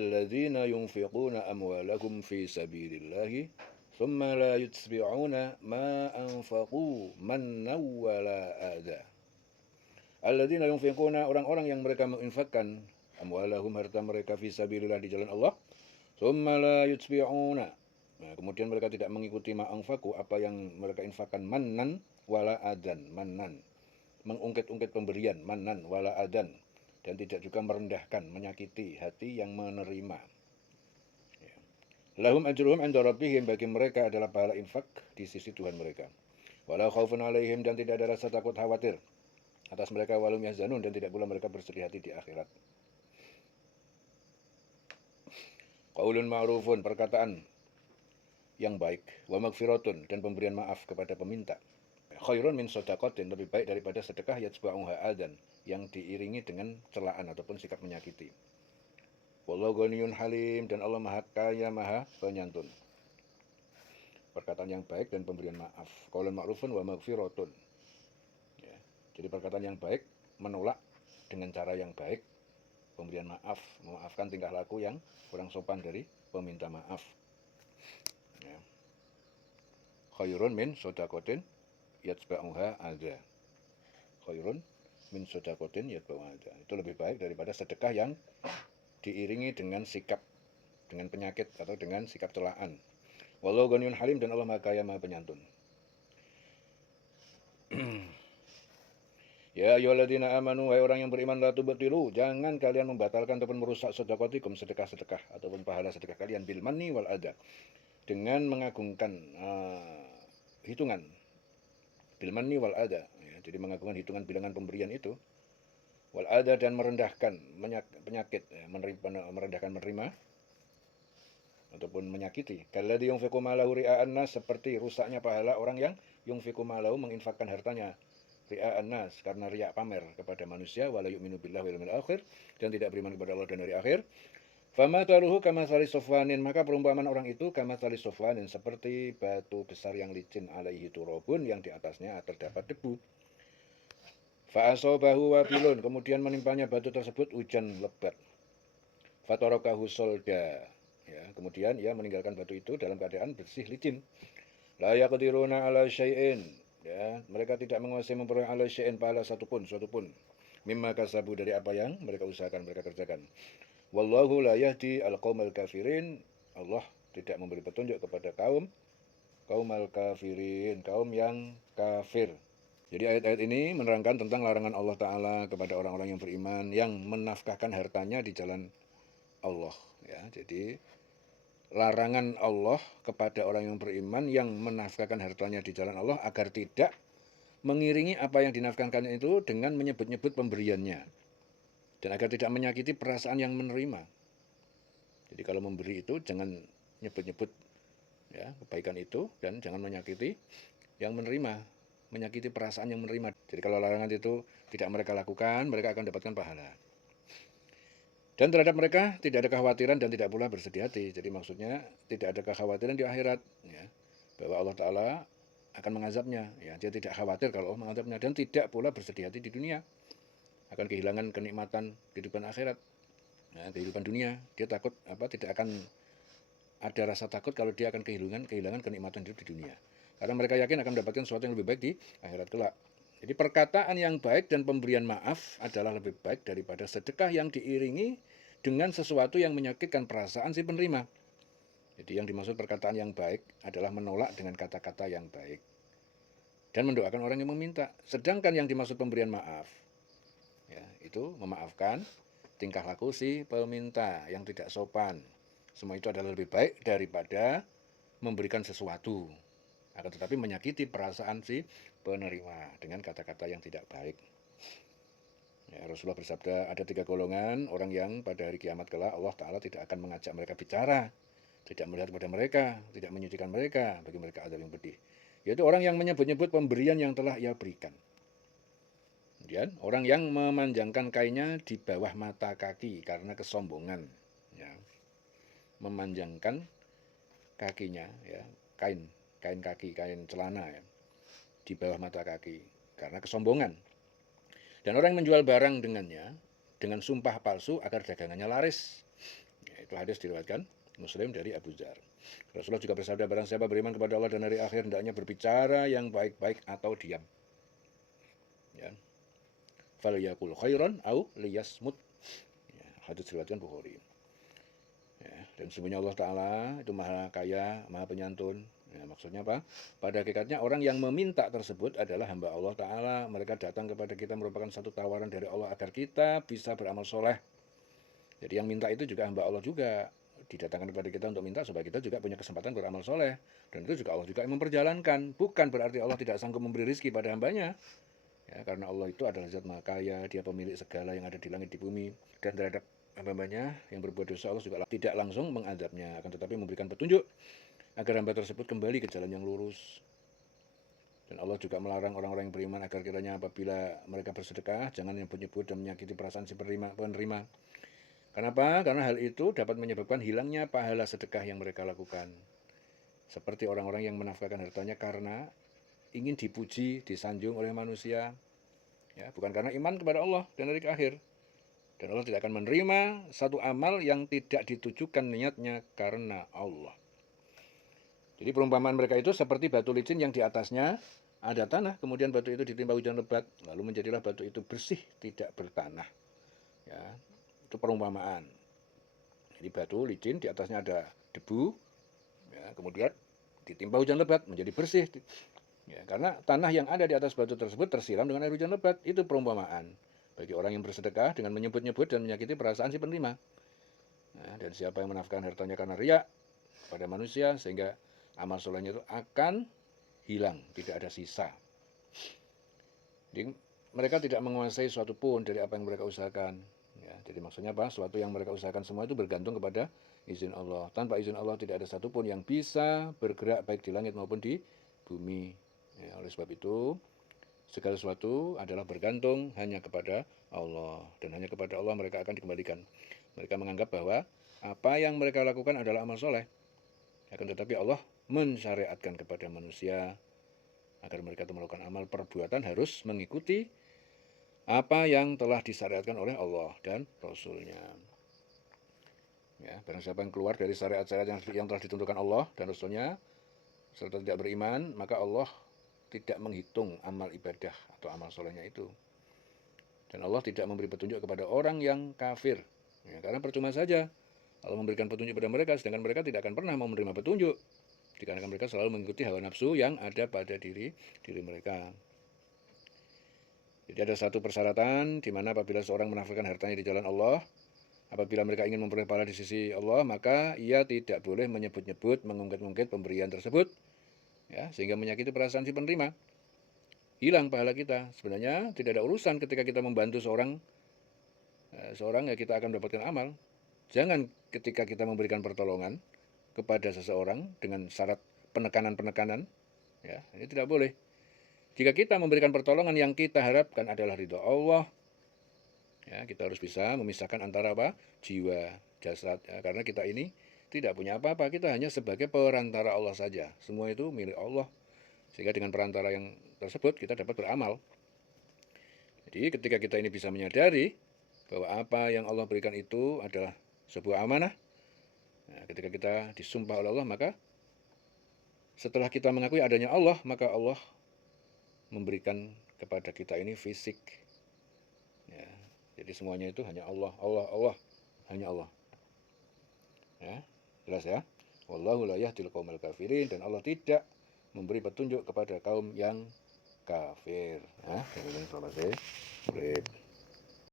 alladzina yunfiquna amwalahum fi sabilillahi thumma la yutbi'una ma anfaqu mannaw wala adha. Alladzina yunfiquna, orang-orang yang mereka menginfakkan amwalahum, harta mereka, fi sabilillah, di jalan Allah, thumma la yutbi'una, nah, kemudian mereka tidak mengikuti ma anfaqu, apa yang mereka infakkan, mannan wala adan, mannan mengungkit-ungkit pemberian, mannan wala adan, dan tidak juga merendahkan, menyakiti hati yang menerima. Lahum ajruhum 'inda rabbihim, bagi mereka adalah pahala infak di sisi Tuhan mereka. Wala khaufun 'alaihim, dan tidak ada rasa takut khawatir atas mereka, walum yahzanun, dan tidak pula mereka bersedih hati di akhirat. Qaulun ma'rufun, perkataan yang baik, wa magfiratun, dan pemberian maaf kepada peminta, khairun min shadaqatin, lebih baik daripada sedekah yatba'uha adan, yang diiringi dengan celaan ataupun sikap menyakiti. Wallahu ghaniyun halim, dan Allah maha kaya, maha penyantun. Perkataan yang baik dan pemberian maaf. Qaulun ma'rufun wa magfiratun. Ya. Jadi perkataan yang baik, menolak dengan cara yang baik, pemberian maaf, memaafkan tingkah laku yang kurang sopan dari peminta maaf. Ya. Khairun min shadaqatin yatba'uha adza. Khairun min shadaqatin yatba'uha adza. Itu lebih baik daripada sedekah yang diiringi dengan sikap, dengan penyakit atau dengan sikap celaan. Wallahu ghaniyun halim, dan Allah maha kaya, maha penyantun. Ya ayyuhalladzina amanu, wahai orang yang beriman, la tubtilu, jangan kalian membatalkan ataupun merusak sedekahatikum, sedekah-sedekah ataupun pahala sedekah kalian, bil manni wal adha, dengan mengagungkan hitungan, bil manni wal adha, ya, jadi mengagungkan hitungan bilangan pemberian itu, wal adha, dan merendahkan penyakit, ya, merendahkan menerima ataupun menyakiti. Kalladzi yunfiqu malahu ria'an nas, seperti rusaknya pahala orang yang yunfiqu malahu, menginfakkan hartanya, ria'an nas, karena riak, pamer kepada manusia, wala yu'minu billahi wal yawmil akhir, dan tidak beriman kepada Allah dan hari akhir. Fama taruhu kamatsali sofwanin, maka perumpamaan orang itu kamatsali sofwanin, seperti batu besar yang licin, alaihi turabun, yang di atasnya terdapat debu. Fa asabahu wabilun, kemudian menimpanya batu tersebut hujan lebat. Fatarakahu solda, ya, kemudian ia meninggalkan batu itu dalam keadaan bersih, licin. La yaqdiruna ala syai'in, ya, mereka tidak menguasai memperoleh ala syai'in, pahala suatu pun, mimma kasabu, dari apa yang mereka usahakan, mereka kerjakan. Wallahu la yahdi al-qaumal kafirin, Allah tidak memberi petunjuk kepada kaumal kafirin, kaum yang kafir. Jadi ayat-ayat ini menerangkan tentang larangan Allah Ta'ala kepada orang-orang yang beriman yang menafkahkan hartanya di jalan Allah. Ya, jadi larangan Allah kepada orang yang beriman yang menafkahkan hartanya di jalan Allah agar tidak mengiringi apa yang dinafkahkan itu dengan menyebut-nyebut pemberiannya, dan agar tidak menyakiti perasaan yang menerima. Jadi kalau memberi itu jangan nyebut-nyebut, ya, kebaikan itu, dan jangan menyakiti yang menerima, menyakiti perasaan yang menerima. Jadi kalau larangan itu tidak mereka lakukan, mereka akan dapatkan pahala. Dan terhadap mereka tidak ada kekhawatiran dan tidak pula bersedih hati. Jadi maksudnya tidak ada kekhawatiran di akhirat, ya, bahwa Allah Ta'ala akan mengazabnya. Ya, dia tidak khawatir kalau Allah mengazabnya, dan tidak pula bersedih hati di dunia akan kehilangan kenikmatan kehidupan akhirat, nah, kehidupan dunia. Dia takut tidak akan ada rasa takut kalau dia akan kehilangan kenikmatan hidup di dunia, karena mereka yakin akan mendapatkan sesuatu yang lebih baik di akhirat kelak. Jadi perkataan yang baik dan pemberian maaf adalah lebih baik daripada sedekah yang diiringi dengan sesuatu yang menyakitkan perasaan si penerima. Jadi yang dimaksud perkataan yang baik adalah menolak dengan kata-kata yang baik dan mendoakan orang yang meminta. Sedangkan yang dimaksud pemberian maaf, ya, itu memaafkan tingkah laku si peminta yang tidak sopan. Semua itu adalah lebih baik daripada memberikan sesuatu, akan tetapi menyakiti perasaan si penerima dengan kata-kata yang tidak baik. Ya, Rasulullah bersabda, ada 3 golongan orang yang pada hari kiamat kelak Allah Ta'ala tidak akan mengajak mereka bicara, tidak melihat kepada mereka, tidak menyucikan mereka, bagi mereka azab yang pedih. Yaitu orang yang menyebut-nyebut pemberian yang telah ia berikan. Kemudian orang yang memanjangkan kainnya di bawah mata kaki karena kesombongan, ya, memanjangkan kakinya, ya, kain kaki, kain celana, ya, di bawah mata kaki karena kesombongan. Dan orang yang menjual barang dengannya dengan sumpah palsu agar dagangannya laris, Itu hadis diriwayatkan Muslim dari Abu Dzar. Rasulullah juga bersabda, barang siapa beriman kepada Allah dan hari akhir, hendaknya berbicara yang baik-baik atau diam. Ya. Falyaqul khairan au liyasmut. Ya, hadis diriwayatkan Bukhari. Ya, dan sebenarnya Allah Ta'ala itu maha kaya, maha penyantun. Ya, maksudnya apa? Pada hakikatnya orang yang meminta tersebut adalah hamba Allah Ta'ala. Mereka datang kepada kita merupakan satu tawaran dari Allah agar kita bisa beramal soleh. Jadi yang minta itu juga hamba Allah juga. Didatangkan kepada kita untuk minta supaya kita juga punya kesempatan beramal soleh. Dan itu juga Allah juga yang memperjalankan. Bukan berarti Allah tidak sanggup memberi rizki pada hambanya. Ya, karena Allah itu adalah zat maha kaya, dia pemilik segala yang ada di langit di bumi. Dan terhadap hambanya yang berbuat dosa, Allah juga tidak langsung mengadabnya, akan tetapi memberikan petunjuk agar hamba tersebut kembali ke jalan yang lurus. Dan Allah juga melarang orang-orang yang beriman agar kiranya apabila mereka bersedekah, jangan nyebut-nyebut dan menyakiti perasaan si penerima. Kenapa? Karena hal itu dapat menyebabkan hilangnya pahala sedekah yang mereka lakukan. Seperti orang-orang yang menafkahkan hartanya karena ingin dipuji, disanjung oleh manusia, ya, bukan karena iman kepada Allah dan hari akhir. Dan Allah tidak akan menerima satu amal yang tidak ditujukan niatnya karena Allah. Jadi perumpamaan mereka itu seperti batu licin yang di atasnya ada tanah, kemudian batu itu ditimpa hujan lebat, lalu menjadilah batu itu bersih, tidak bertanah. Ya, itu perumpamaan. Jadi batu licin di atasnya ada debu, ya, kemudian ditimpa hujan lebat menjadi bersih. Ya, karena tanah yang ada di atas batu tersebut tersiram dengan air hujan lebat. Itu perumpamaan bagi orang yang bersedekah dengan menyebut-nyebut dan menyakiti perasaan si penerima. Nah, dan siapa yang menafkahkan hartanya karena riya pada manusia, sehingga amal solehnya itu akan hilang, tidak ada sisa. Jadi mereka tidak menguasai suatu pun dari apa yang mereka usahakan. Ya, jadi maksudnya apa? Suatu yang mereka usahakan semua itu bergantung kepada izin Allah. Tanpa izin Allah tidak ada satupun yang bisa bergerak baik di langit maupun di bumi. Ya, oleh sebab itu segala sesuatu adalah bergantung hanya kepada Allah. Dan hanya kepada Allah mereka akan dikembalikan. Mereka menganggap bahwa apa yang mereka lakukan adalah amal soleh. Akan tetapi Allah mensyariatkan kepada manusia agar mereka melakukan amal perbuatan harus mengikuti apa yang telah disyariatkan oleh Allah dan Rasul-Nya. Ya, barang siapa yang keluar dari syariat-syariat yang telah ditentukan Allah dan Rasul-Nya serta tidak beriman, maka Allah tidak menghitung amal ibadah atau amal solehnya itu. Dan Allah tidak memberi petunjuk kepada orang yang kafir. Ya, karena percuma saja Allah memberikan petunjuk kepada mereka, sedangkan mereka tidak akan pernah mau menerima petunjuk. Dikarenakan mereka selalu mengikuti hawa nafsu yang ada pada diri mereka. Jadi ada satu persyaratan di mana apabila seorang menafkahkan hartanya di jalan Allah, apabila mereka ingin memperoleh pahala di sisi Allah, maka ia tidak boleh menyebut-nyebut, mengungkit-ungkit pemberian tersebut, ya, sehingga menyakiti perasaan si penerima. Hilang pahala kita. Sebenarnya tidak ada urusan ketika kita membantu seorang ya kita akan mendapatkan amal. Jangan ketika kita memberikan pertolongan kepada seseorang dengan syarat penekanan-penekanan, ya, ini tidak boleh. Jika kita memberikan pertolongan yang kita harapkan adalah ridho Allah, ya, kita harus bisa memisahkan antara apa? Jiwa, jasad, ya, karena kita ini tidak punya apa-apa, kita hanya sebagai perantara Allah saja. Semua itu milik Allah. Sehingga dengan perantara yang tersebut kita dapat beramal. Jadi ketika kita ini bisa menyadari bahwa apa yang Allah berikan itu adalah sebuah amanah, nah, ketika kita disumpah oleh Allah, maka setelah kita mengakui adanya Allah, maka Allah memberikan kepada kita ini fisik. Ya, jadi semuanya itu hanya Allah, Allah, Allah, hanya Allah. Ya, jelas ya. Wallahu la yahdil qaumil kafirin, dan Allah tidak memberi petunjuk kepada kaum yang kafir. Ya, ini informasi.